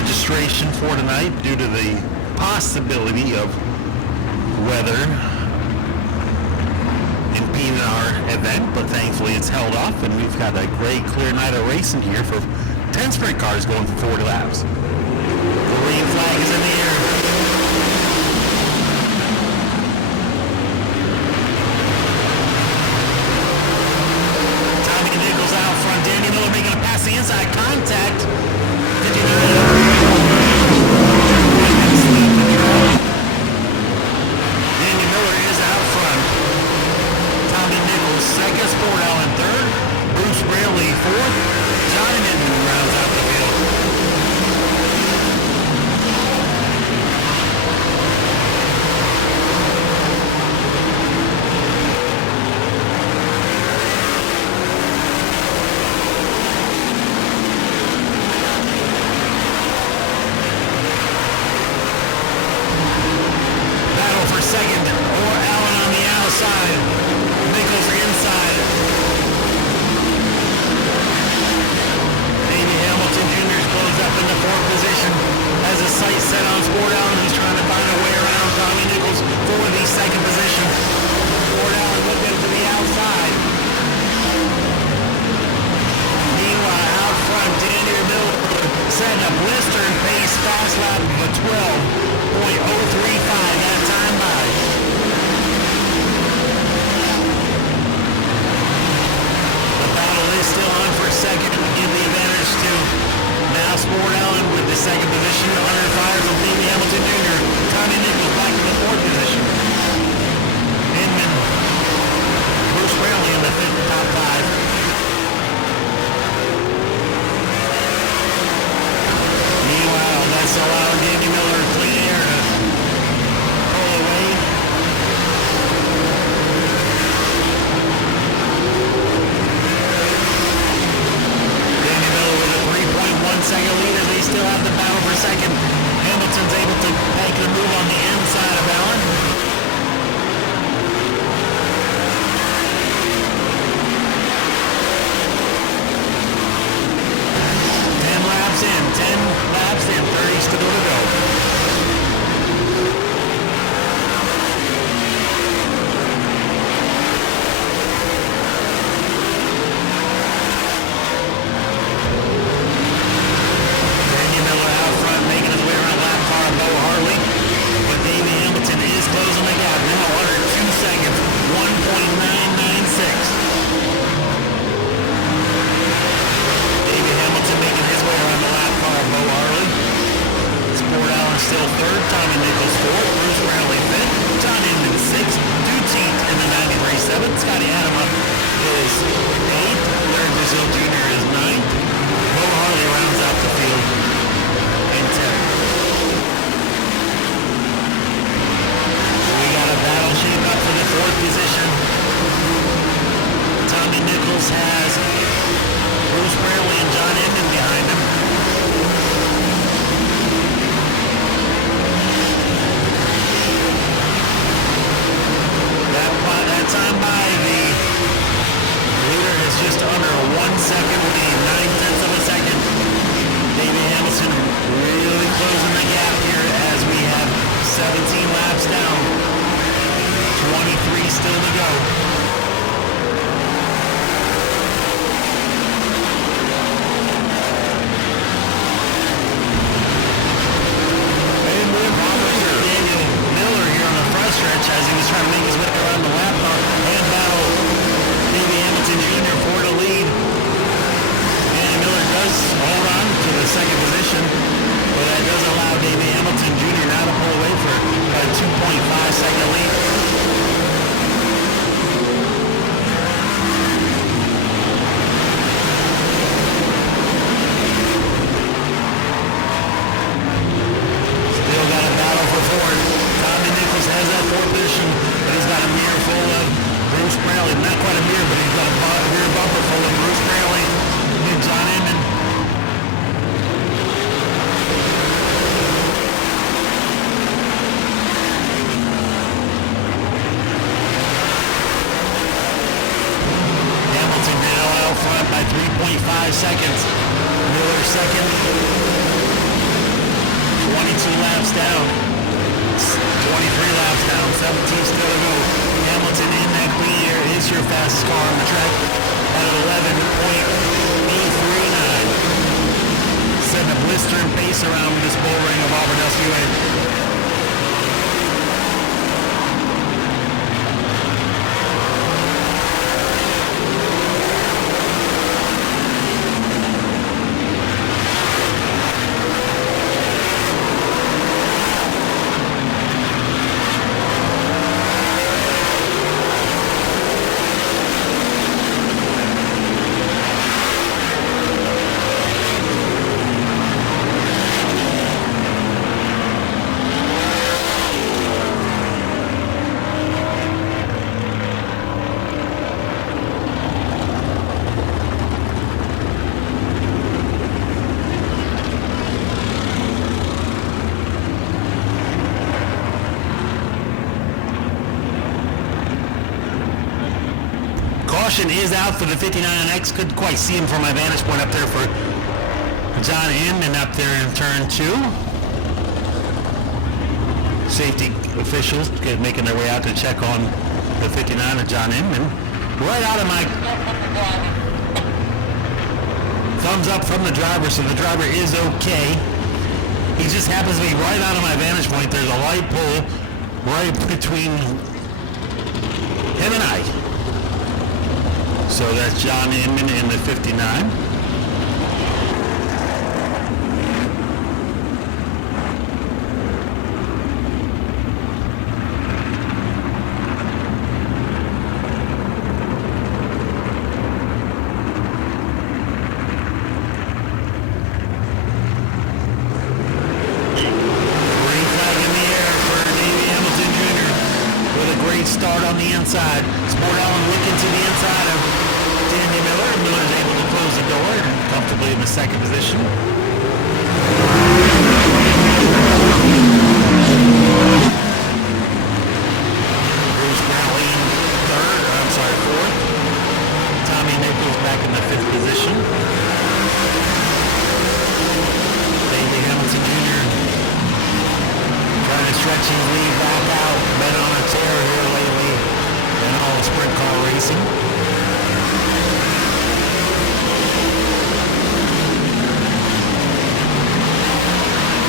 registration for tonight due to the possibility of weather impeding our event, but thankfully it's held off and we've got a great clear night of racing here for 10 sprint cars going for 40 laps. The green flag is in the air. Tommy Nichols out front. Danny Miller making a pass the inside contact. 59. Second, Sport Allen third, Bruce Braley fourth, Johnny Minton rounds out the field. Battle for second, or Allen on the outside. Nichols inside. Davey Hamilton Jr. closed up in the fourth position. Has a sight set on Sport Allen, who's trying to find a way around Tommy Nichols for the second position. Sport Allen looking to the outside. Meanwhile, out front, Daniel Miller setting a blistering pace fast lap of a 12.035 that time by. Is still on for a second to give the advantage to now Sport Allen with the second position under fire from Davey Hamilton Jr. Tommy Nichols back in the fourth position. Inman, Bruce Braley in the fifth, top five. Meanwhile, that's allowing Davey Miller clean air to pull away. Second leader, they still have the battle for second. Hamilton's able to make the move on the inside of Allen. 10 laps in, 30 still to go. Still third, Tommy Nichols fourth, Bruce Braley fifth, John Inman sixth, Duteet in the 93.7, Scotty Adama is eighth, Larry Brazil Jr. is ninth, Bo Harley rounds out the field in 10th. We got a battle shape up for the fourth position. Tommy Nichols has Bruce Braley and John Inman behind him. That time by the leader is just under a 1 second down. 23 laps down, 17 still to go. Hamilton in that clean air is your fastest car on the track at 11.839. Setting a blistering pace around this bull ring of Auburndale Speedway. Caution is out for the 59X. Couldn't quite see him from my vantage point up there for John Inman up there in turn 2. Safety officials making their way out to check on the 59 of John Inman. Right out of my thumbs up from the driver, so the driver is okay. He just happens to be right out of my vantage point. There's a light pole right between him and I. So that's John Inman in the 59. Start on the inside. Sport Allen looking to the inside of Danny Miller. Miller's able to close the door comfortably in the second position. Bruce Brantley fourth. Tommy Nichols back in the fifth position. Davey Hamilton Jr. trying to stretch his lead back out. Been on a tear here lately in all sprint car racing.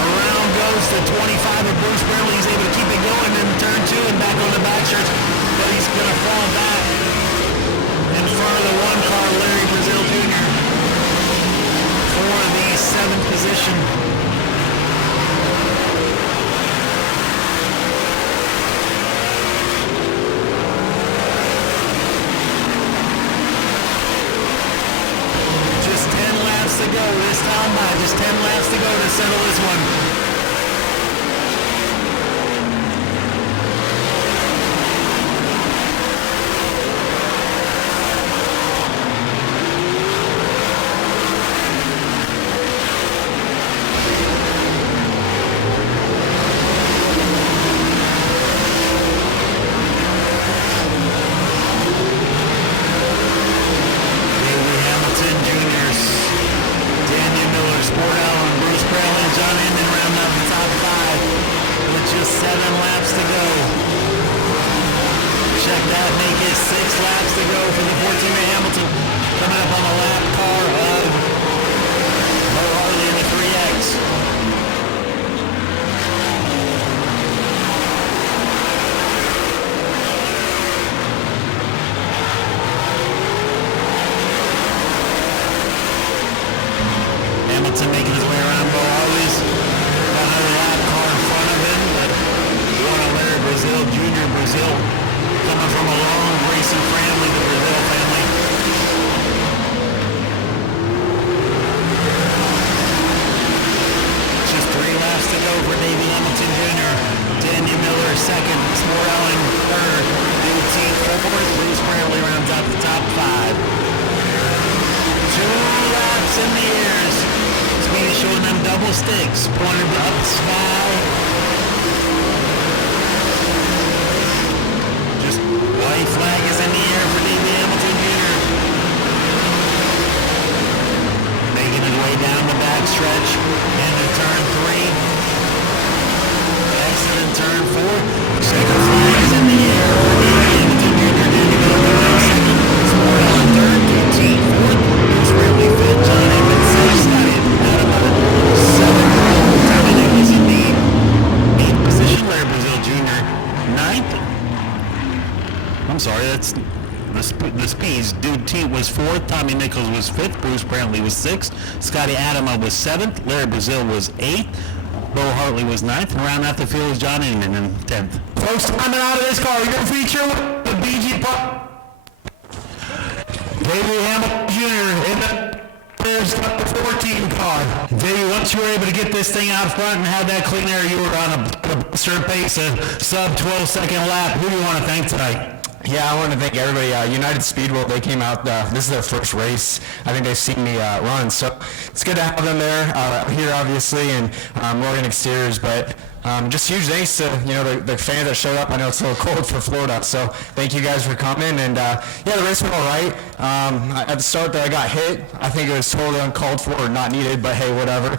Around goes the 25 of Bruce Brantley. He's able to keep it going in turn 2 and back on the back stretch, but he's going to fall back in front of the one car, Larry Brazil Jr. for the 7th position. To go this time by just 10 laps to go to settle this one. Making his way around Always another lap car in front of him, but one of Larry Brazil Jr. Brazil coming from a long racing family, the Brazil family. Just 3 laps to go for Davey Hamilton Jr. Danny Miller second, Sport Allen third, New Team fourth, Bruce Brantley rounds out the top 5. 2 laps in the ears. Speedy showing them double sticks, pointed up the sky. Just white flag is in the air for Davey Hamilton Jr. Making his way down the back stretch into turn 3. 4th, Tommy Nichols was 5th, Bruce Brantley was 6th, Scotty Adama was 7th, Larry Brazil was 8th, Bo Hartley was 9th, and round out the field was John Inman in 10th. Folks, coming out of this car, we're going to feature the BG Pop. Davey Hamilton Jr. in the there's the 14 car. Davey, once you were able to get this thing out front and have that clean air, you were on a certain pace, a sub 12-second lap. Who do you want to thank tonight? Yeah, I want to thank everybody. United Speedway, they came out. This is their first race. I think they've seen me run, so it's good to have them there here, obviously, and Morgan Exteriors. But just huge thanks to the fans that showed up. I know it's a little cold for Florida, so thank you guys for coming. And yeah, the race went all right. At the start, there I got hit. I think it was totally uncalled for or not needed, but hey, whatever.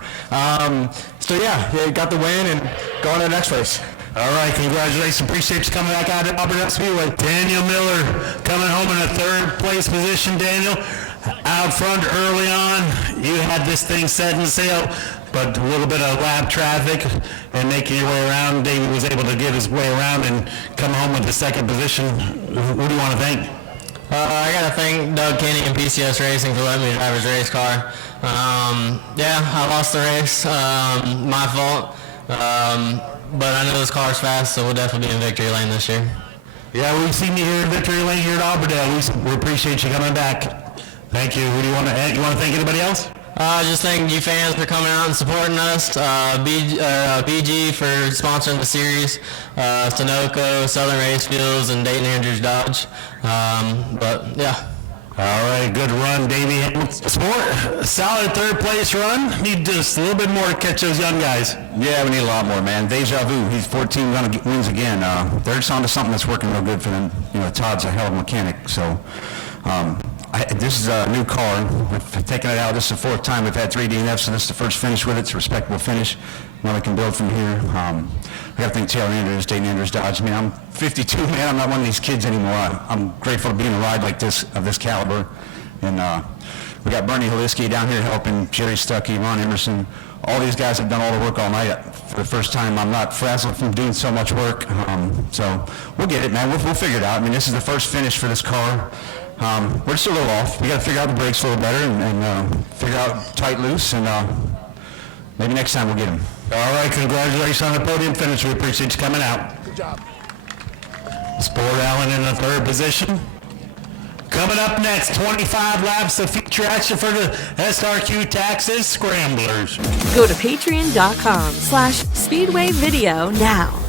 So yeah, got the win and go on to the next race. All right, congratulations. Appreciate you coming back out at Auburndale Speedway. Daniel Miller coming home in a 3rd place position. Daniel, out front early on, you had this thing set and sail, but a little bit of lap traffic and making your way around. David was able to get his way around and come home with the 2nd position. Who do you want to thank? I got to thank Doug Kenny and PCS Racing for letting me drive his race car. Yeah, I lost the race. My fault. But I know this car's fast, so we'll definitely be in victory lane this year. Yeah, we've seen you here in victory lane here at Auburndale. We appreciate you coming back. Thank you. Who do you want to add? You want to thank anybody else? Just thank you fans for coming out and supporting us. BG for sponsoring the series. Sunoco, Southern Race Fuels, and Dayton Andrews Dodge. But yeah. All right, good run, Davey Hamilton. Sport, solid 3rd place run. Need just a little bit more to catch those young guys. Yeah, we need a lot more, man. Deja vu. He's 14, wins again. They're just onto something that's working real good for them. Todd's a hell of a mechanic, so this is a new car. We've taken it out. This is the 4th time we've had 3 DNFs, so this is the first finish with it. It's a respectable finish. Now we can build from here. I got to thank Taylor Andrews, Dayton Andrews Dodge. I mean, I'm 52, man. I'm not one of these kids anymore. I'm grateful to be in a ride like this, of this caliber. And we got Bernie Holiski down here helping, Jerry Stuckey, Ron Emerson. All these guys have done all the work all night. For the first time, I'm not frazzled from doing so much work. So we'll get it, man. We'll figure it out. I mean, this is the first finish for this car. We're just a little off. We got to figure out the brakes a little better and figure out tight, loose, and maybe next time we'll get them. All right, congratulations on the podium finish. We appreciate you coming out. Good job. Sport Allen in the 3rd position. Coming up next, 25 laps of feature action for the SRQ Texas Scramblers. Go to patreon.com/Speedway Video now.